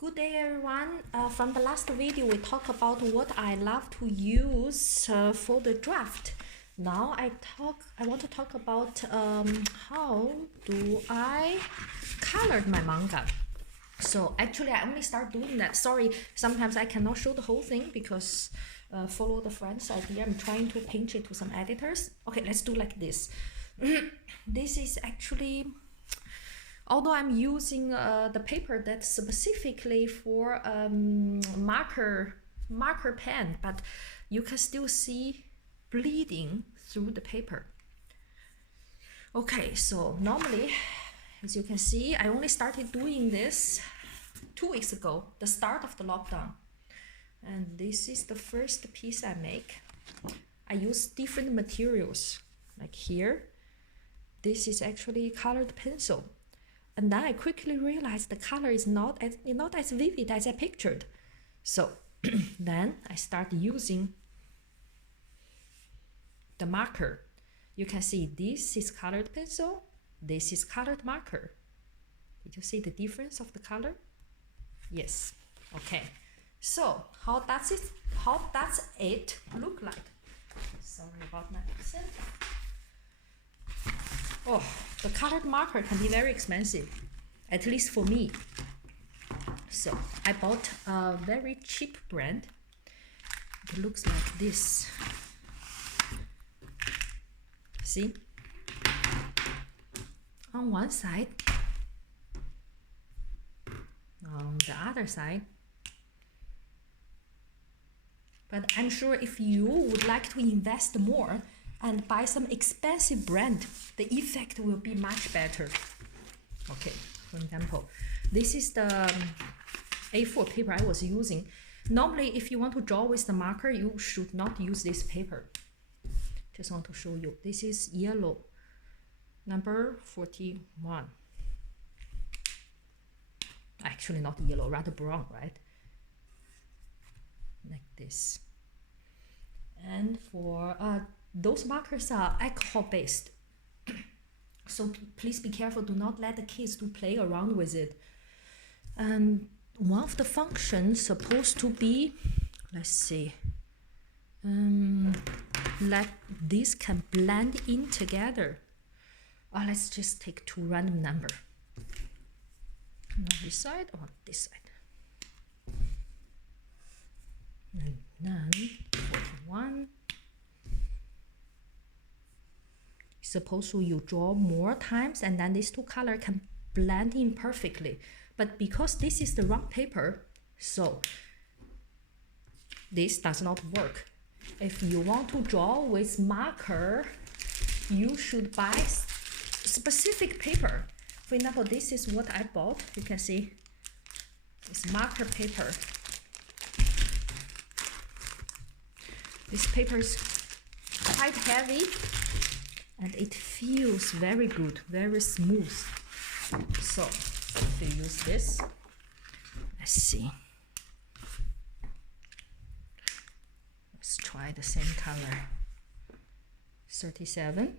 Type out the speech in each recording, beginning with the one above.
Good day everyone. From the last video we talked about what I love to use for the draft. Now I want to talk about how do I color my manga. So actually I only start doing that. Sorry, sometimes I cannot show the whole thing because follow the friend's idea. I'm trying to pinch it to some editors. Okay, let's do like this. This is actually, although I'm using the paper that's specifically for marker pen, but you can still see bleeding through the paper. Okay, so normally, as you can see, I only started doing this 2 weeks ago, the start of the lockdown. And this is the first piece I make. I use different materials, like here. This is actually colored pencil. And then I quickly realized the color is not as vivid as I pictured. So then I start using the marker. You can see this is colored pencil, this is colored marker. Did you see the difference of the color? Yes. Okay. So how does it look like? Sorry about my accent. Oh, the colored marker can be very expensive, at least for me. So I bought a very cheap brand. It looks like this. See? On one side, on the other side. But I'm sure if you would like to invest more and buy some expensive brand, the effect will be much better. Okay, for example, this is the A4 paper I was using. Normally, if you want to draw with the marker, you should not use this paper. Just want to show you. This is yellow, number 41. Actually, not yellow, rather brown, right? Like this. And for those markers are alcohol based, so please be careful. Do not let the kids to play around with it. And one of the functions supposed to be, let's see, let this can blend in together. Let's just take two random number. Not this side or this side. And then 41. Suppose you draw more times and then these two colors can blend in perfectly. But because this is the wrong paper, so this does not work. If you want to draw with marker, you should buy specific paper. For example, this is what I bought. You can see it's marker paper. This paper is quite heavy and it feels very good, very smooth. So if you use this, let's see. Let's try the same color. 37.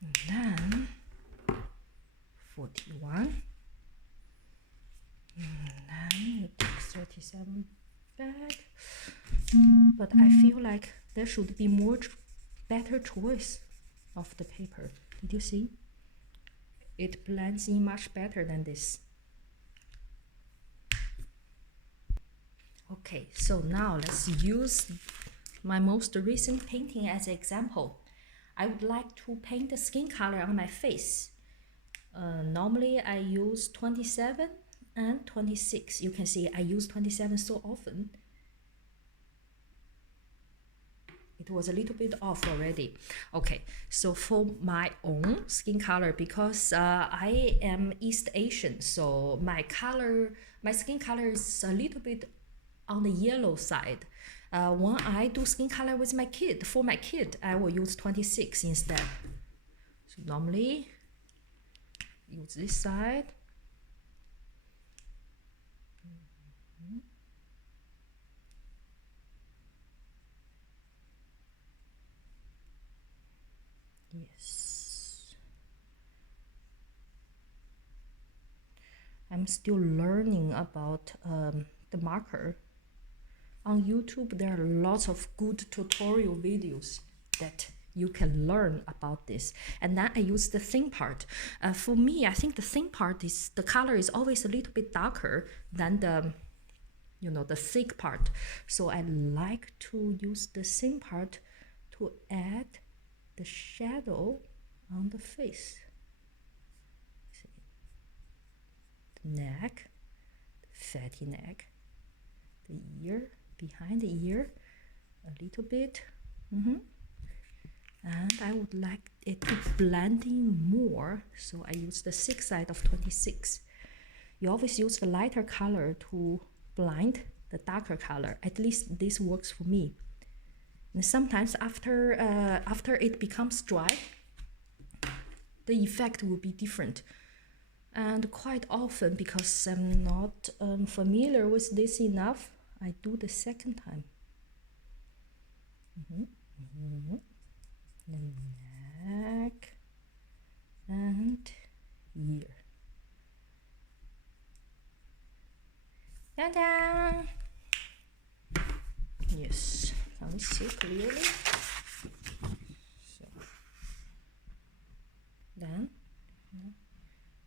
And then 41. And then you take 37 back. But I feel like there should be more better choice of the paper. Did you see? It blends in much better than this. Okay, so now let's use my most recent painting as an example. I would like to paint the skin color on my face. Normally I use 27 and 26. You can see I use 27 so often. It was a little bit off already. Okay, so for my own skin color, because I am East Asian, so my skin color is a little bit on the yellow side. When I do skin color with my kid, for my kid, I will use 26 instead. So normally, use this side. Yes. I'm still learning about the marker. On YouTube, there are lots of good tutorial videos that you can learn about this. And then I use the thin part. For me, I think the thin part is, the color is always a little bit darker than the, you know, the thick part. So I like to use the thin part to add the shadow on the face. See? The neck, the fatty neck, the ear, behind the ear, a little bit. And I would like it to blend in more, so I use the 6 side of 26. You always use the lighter color to blind the darker color. At least this works for me. And sometimes after it becomes dry, the effect will be different. And quite often, because I'm not familiar with this enough, I do the second time. The neck and ear. Ta-da! Yes, can we see clearly? So then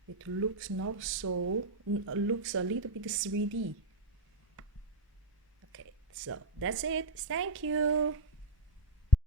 it looks not so, looks a little bit 3D. Okay, so that's it. Thank you.